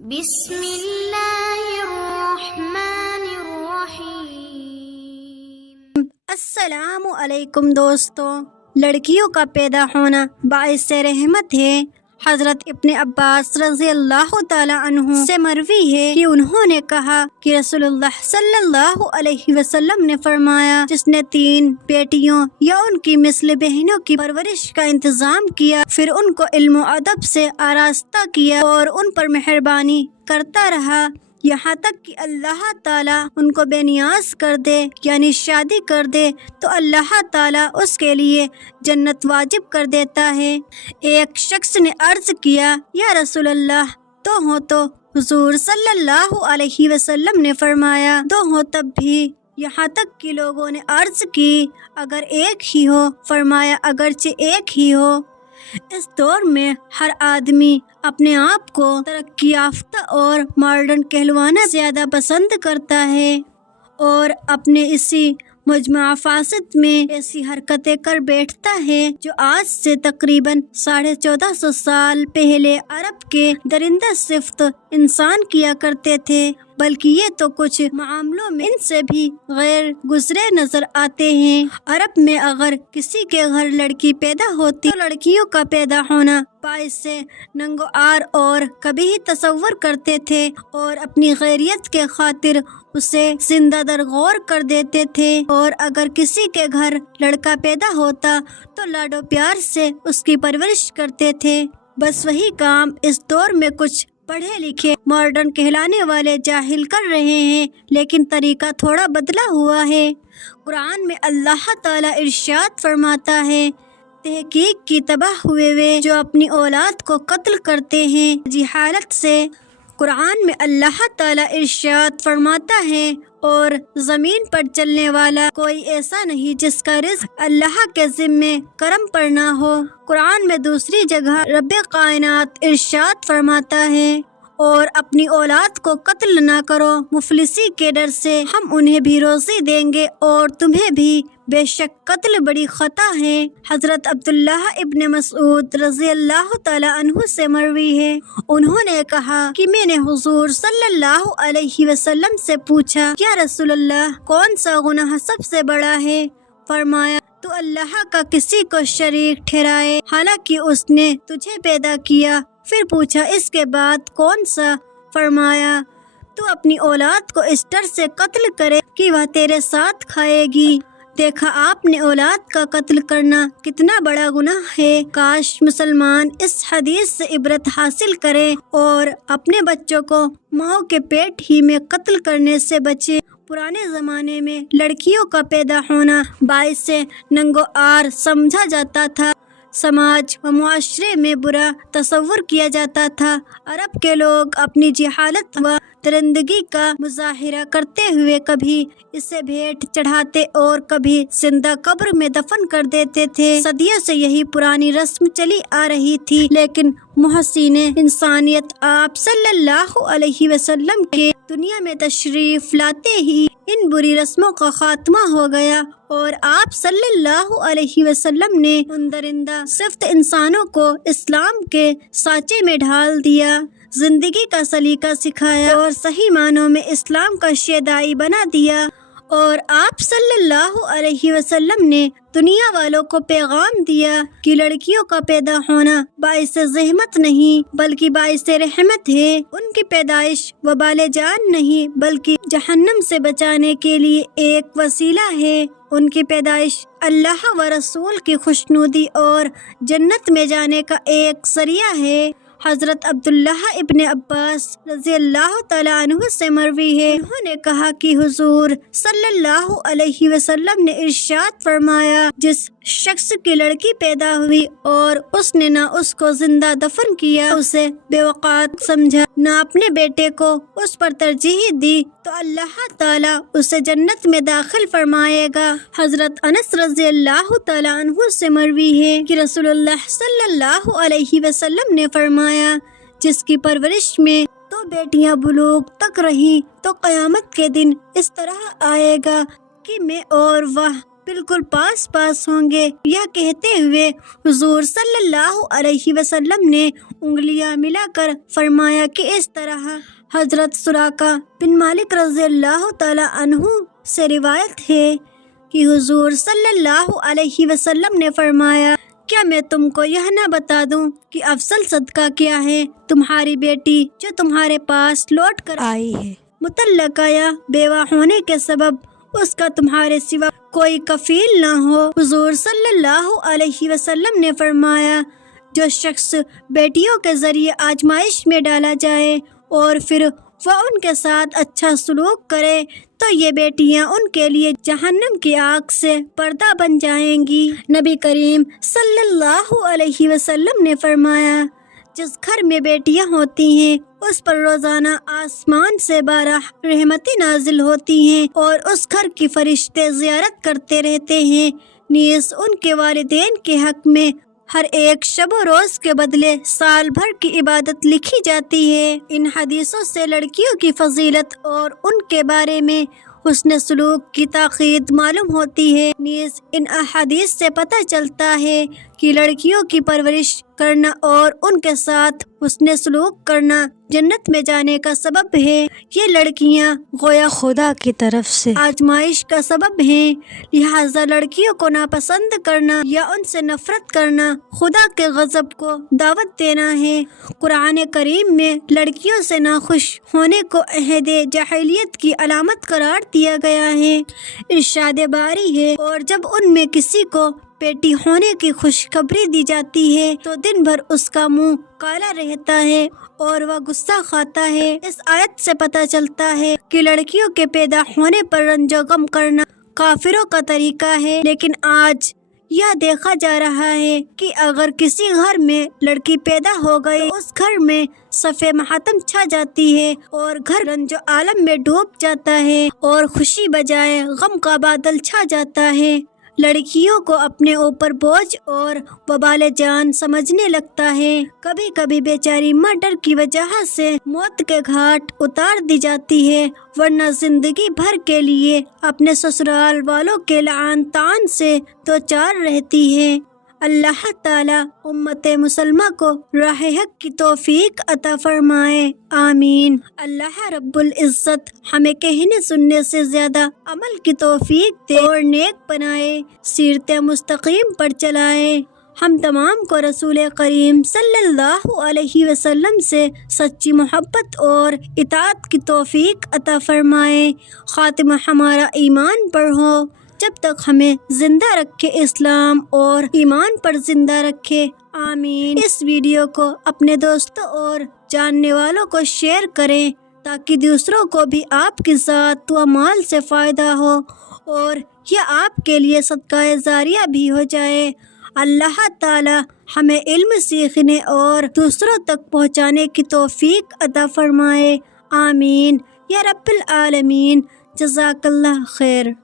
بسم اللہ الرحمن الرحیم۔ السلام علیکم دوستو، لڑکیوں کا پیدا ہونا باعث رحمت ہے۔ حضرت ابن عباس رضی اللہ تعالی عنہ سے مروی ہے کہ انہوں نے کہا کہ رسول اللہ صلی اللہ علیہ وسلم نے فرمایا، جس نے 3 بیٹیوں یا ان کی مثل بہنوں کی پرورش کا انتظام کیا، پھر ان کو علم و ادب سے آراستہ کیا اور ان پر مہربانی کرتا رہا یہاں تک کہ اللہ تعالیٰ ان کو بے نیاز کر دے، یعنی شادی کر دے، تو اللہ تعالیٰ اس کے لیے جنت واجب کر دیتا ہے۔ ایک شخص نے عرض کیا، یا رسول اللہ، 2 ہوں تو؟ حضور صلی اللہ علیہ وسلم نے فرمایا، 2 ہوں تب بھی، یہاں تک کہ لوگوں نے عرض کی، اگر ایک ہی ہو؟ فرمایا، اگرچہ ایک ہی ہو۔ اس دور میں ہر آدمی اپنے آپ کو ترقی یافتہ اور ماڈرن کہلوانا زیادہ پسند کرتا ہے اور اپنے اسی مجمع فاسد میں ایسی حرکتیں کر بیٹھتا ہے جو آج سے تقریباً 1450 سال پہلے عرب کے درندہ صفت انسان کیا کرتے تھے، بلکہ یہ تو کچھ معاملوں میں ان سے بھی غیر گزرے نظر آتے ہیں۔ عرب میں اگر کسی کے گھر لڑکی پیدا ہوتی تو لڑکیوں کا پیدا ہونا باعث سے ننگ و آر اور کبھی ہی تصور کرتے تھے اور اپنی غیریت کے خاطر اسے زندہ درغور کر دیتے تھے، اور اگر کسی کے گھر لڑکا پیدا ہوتا تو لاڈو پیار سے اس کی پرورش کرتے تھے۔ بس وہی کام اس دور میں کچھ پڑھے لکھے ماڈرن کہلانے والے جاہل کر رہے ہیں، لیکن طریقہ تھوڑا بدلا ہوا ہے۔ قرآن میں اللہ تعالیٰ ارشاد فرماتا ہے، تحقیق کی تباہ ہوئے جو اپنی اولاد کو قتل کرتے ہیں جہالت سے۔ قرآن میں اللہ تعالیٰ ارشاد فرماتا ہے، اور زمین پر چلنے والا کوئی ایسا نہیں جس کا رزق اللہ کے ذمے کرم پر نہ ہو۔ قرآن میں دوسری جگہ رب کائنات ارشاد فرماتا ہے، اور اپنی اولاد کو قتل نہ کرو، مفلسی کے ڈر سے ہم انہیں بھی روزی دیں گے اور تمہیں بھی، بے شک قتل بڑی خطا ہے۔ حضرت عبداللہ ابن مسعود رضی اللہ تعالی عنہ سے مروی ہے، انہوں نے کہا کہ میں نے حضور صلی اللہ علیہ وسلم سے پوچھا، یا رسول اللہ، کون سا گناہ سب سے بڑا ہے؟ فرمایا، تو اللہ کا کسی کو شریک ٹھہرائے حالانکہ اس نے تجھے پیدا کیا۔ پھر پوچھا، اس کے بعد کون سا؟ فرمایا، تو اپنی اولاد کو اس ڈر سے قتل کرے کہ وہ تیرے ساتھ کھائے گی۔ دیکھا آپ نے اولاد کا قتل کرنا کتنا بڑا گناہ ہے۔ کاش مسلمان اس حدیث سے عبرت حاصل کریں اور اپنے بچوں کو ماں کے پیٹ ہی میں قتل کرنے سے بچیں۔ پرانے زمانے میں لڑکیوں کا پیدا ہونا باعث ننگ و آر سمجھا جاتا تھا، سماج و معاشرے میں برا تصور کیا جاتا تھا۔ عرب کے لوگ اپنی جہالت و درندگی کا مظاہرہ کرتے ہوئے کبھی اسے بھیٹ چڑھاتے اور کبھی زندہ قبر میں دفن کر دیتے تھے۔ صدیوں سے یہی پرانی رسم چلی آ رہی تھی، لیکن محسن انسانیت آپ صلی اللہ علیہ وسلم کے دنیا میں تشریف لاتے ہی ان بری رسموں کا خاتمہ ہو گیا، اور آپ صلی اللہ علیہ وسلم نے ان درندہ صفت انسانوں کو اسلام کے سانچے میں ڈھال دیا، زندگی کا سلیقہ سکھایا اور صحیح معنوں میں اسلام کا شیدائی بنا دیا۔ اور آپ صلی اللہ علیہ وسلم نے دنیا والوں کو پیغام دیا کہ لڑکیوں کا پیدا ہونا باعث زحمت نہیں بلکہ باعث رحمت ہے۔ ان کی پیدائش وبال جان نہیں بلکہ جہنم سے بچانے کے لیے ایک وسیلہ ہے۔ ان کی پیدائش اللہ و رسول کی خوشنودی اور جنت میں جانے کا ایک ذریعہ ہے۔ حضرت عبداللہ ابن عباس رضی اللہ تعالی عنہ سے مروی ہے، انہوں نے کہا کہ حضور صلی اللہ علیہ وسلم نے ارشاد فرمایا، جس شخص کی لڑکی پیدا ہوئی اور اس نے نہ اس کو زندہ دفن کیا، اسے بے وقت سمجھا، نہ اپنے بیٹے کو اس پر ترجیح دی، تو اللہ تعالیٰ اسے جنت میں داخل فرمائے گا۔ حضرت انس رضی اللہ تعالی عنہ سے مروی ہے کہ رسول اللہ صلی اللہ علیہ وسلم نے فرمایا، جس کی پرورش میں 2 بیٹیاں بلوغ تک رہی تو قیامت کے دن اس طرح آئے گا کہ میں اور وہ بالکل پاس پاس ہوں گے۔ یہ کہتے ہوئے حضور صلی اللہ علیہ وسلم نے انگلیاں ملا کر فرمایا کہ اس طرح حضرت سراقہ بن مالک رضی اللہ تعالی عنہ سے روایت ہے کہ حضور صلی اللہ علیہ وسلم نے فرمایا، کیا میں تم کو یہ نہ بتا دوں کہ افضل صدقہ کیا ہے؟ تمہاری بیٹی جو تمہارے پاس لوٹ کر آئی ہے، مطلقہ یا بیوہ ہونے کے سبب اس کا تمہارے سوا کوئی کفیل نہ ہو۔ حضور صلی اللہ علیہ وسلم نے فرمایا، جو شخص بیٹیوں کے ذریعے آزمائش میں ڈالا جائے اور پھر وہ ان کے ساتھ اچھا سلوک کرے تو یہ بیٹیاں ان کے لیے جہنم کی آگ سے پردہ بن جائیں گی۔ نبی کریم صلی اللہ علیہ وسلم نے فرمایا، جس گھر میں بیٹیاں ہوتی ہیں اس پر روزانہ آسمان سے 12 رحمتیں نازل ہوتی ہیں اور اس گھر کی فرشتے زیارت کرتے رہتے ہیں، نیز ان کے والدین کے حق میں ہر ایک شب و روز کے بدلے سال بھر کی عبادت لکھی جاتی ہے۔ ان حدیثوں سے لڑکیوں کی فضیلت اور ان کے بارے میں حسن سلوک کی تاکید معلوم ہوتی ہے۔ نیز ان احادیث سے پتہ چلتا ہے کہ لڑکیوں کی پرورش کرنا اور ان کے ساتھ حسن سلوک کرنا جنت میں جانے کا سبب ہے۔ یہ لڑکیاں گویا خدا کی طرف سے آزمائش کا سبب ہیں، لہٰذا لڑکیوں کو ناپسند کرنا یا ان سے نفرت کرنا خدا کے غضب کو دعوت دینا ہے۔ قرآن کریم میں لڑکیوں سے ناخوش ہونے کو عہد جاہلیت کی علامت قرار دیا گیا ہے۔ ارشاد باری ہے، اور جب ان میں کسی کو بیٹی ہونے کی خوشخبری دی جاتی ہے تو دن بھر اس کا منہ کالا رہتا ہے اور وہ غصہ کھاتا ہے۔ اس آیت سے پتہ چلتا ہے کہ لڑکیوں کے پیدا ہونے پر رنج و غم کرنا کافروں کا طریقہ ہے، لیکن آج یہ دیکھا جا رہا ہے کہ اگر کسی گھر میں لڑکی پیدا ہو گئی تو اس گھر میں صف ماتم چھا جاتی ہے اور گھر رنج و عالم میں ڈوب جاتا ہے اور خوشی بجائے غم کا بادل چھا جاتا ہے۔ لڑکیوں کو اپنے اوپر بوجھ اور وبال جان سمجھنے لگتا ہے۔ کبھی کبھی بیچاری ماں ڈر کی وجہ سے موت کے گھاٹ اتار دی جاتی ہے، ورنہ زندگی بھر کے لیے اپنے سسرال والوں کے لعان طعن سے دوچار رہتی ہے۔ اللہ تعالی امت مسلمہ کو راہ حق کی توفیق عطا فرمائے، آمین۔ اللہ رب العزت ہمیں کہنے سننے سے زیادہ عمل کی توفیق دے اور نیک بنائے، سیرت مستقیم پر چلائے۔ ہم تمام کو رسول کریم صلی اللہ علیہ وسلم سے سچی محبت اور اطاعت کی توفیق عطا فرمائے، خاتمہ ہمارا ایمان پر ہو۔ جب تک ہمیں زندہ رکھے اسلام اور ایمان پر زندہ رکھے، آمین۔ اس ویڈیو کو اپنے دوستوں اور جاننے والوں کو شیئر کریں تاکہ دوسروں کو بھی آپ کی ذات و مال سے فائدہ ہو اور یہ آپ کے لیے صدقہ جاریہ بھی ہو جائے۔ اللہ تعالی ہمیں علم سیکھنے اور دوسروں تک پہنچانے کی توفیق عطا فرمائے، آمین یا رب العالمین۔ جزاک اللہ خیر۔